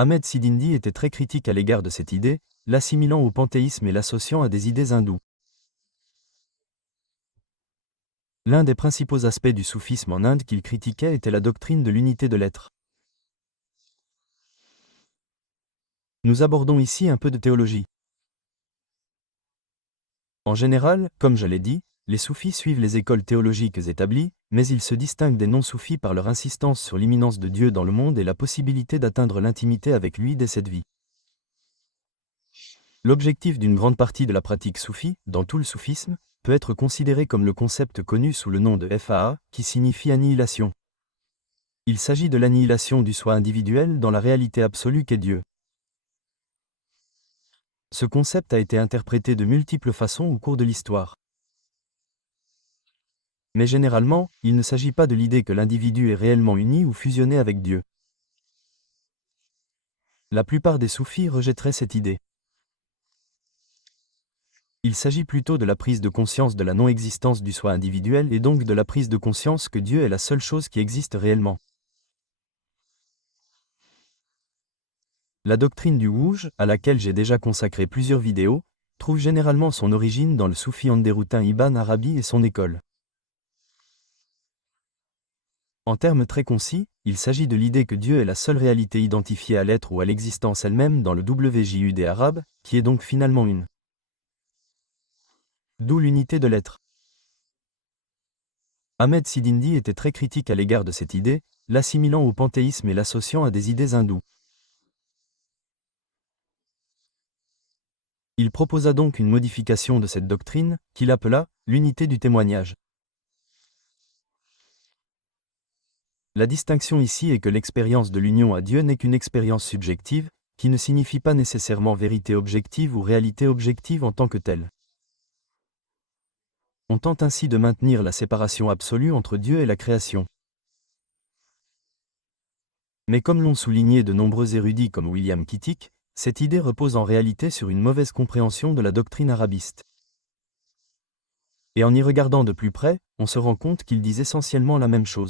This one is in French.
Ahmed Sidindi était très critique à l'égard de cette idée, l'assimilant au panthéisme et l'associant à des idées hindoues. L'un des principaux aspects du soufisme en Inde qu'il critiquait était la doctrine de l'unité de l'être. Nous abordons ici un peu de théologie. En général, comme je l'ai dit, les soufis suivent les écoles théologiques établies, mais ils se distinguent des non-soufis par leur insistance sur l'imminence de Dieu dans le monde et la possibilité d'atteindre l'intimité avec lui dès cette vie. L'objectif d'une grande partie de la pratique soufie, dans tout le soufisme, peut être considéré comme le concept connu sous le nom de FAA, qui signifie annihilation. Il s'agit de l'annihilation du soi individuel dans la réalité absolue qu'est Dieu. Ce concept a été interprété de multiples façons au cours de l'histoire. Mais généralement, il ne s'agit pas de l'idée que l'individu est réellement uni ou fusionné avec Dieu. La plupart des soufis rejetteraient cette idée. Il s'agit plutôt de la prise de conscience de la non-existence du soi individuel et donc de la prise de conscience que Dieu est la seule chose qui existe réellement. La doctrine du Wujud, à laquelle j'ai déjà consacré plusieurs vidéos, trouve généralement son origine dans le soufi andéroutain Ibn Arabi et son école. En termes très concis, il s'agit de l'idée que Dieu est la seule réalité identifiée à l'être ou à l'existence elle-même dans le WJU des Arabes, qui est donc finalement une. D'où l'unité de l'être. Ahmed Sidindi était très critique à l'égard de cette idée, l'assimilant au panthéisme et l'associant à des idées hindoues. Il proposa donc une modification de cette doctrine, qu'il appela l'unité du témoignage. La distinction ici est que l'expérience de l'union à Dieu n'est qu'une expérience subjective, qui ne signifie pas nécessairement vérité objective ou réalité objective en tant que telle. On tente ainsi de maintenir la séparation absolue entre Dieu et la création. Mais comme l'ont souligné de nombreux érudits comme William Kittick, cette idée repose en réalité sur une mauvaise compréhension de la doctrine arabiste. Et en y regardant de plus près, on se rend compte qu'ils disent essentiellement la même chose.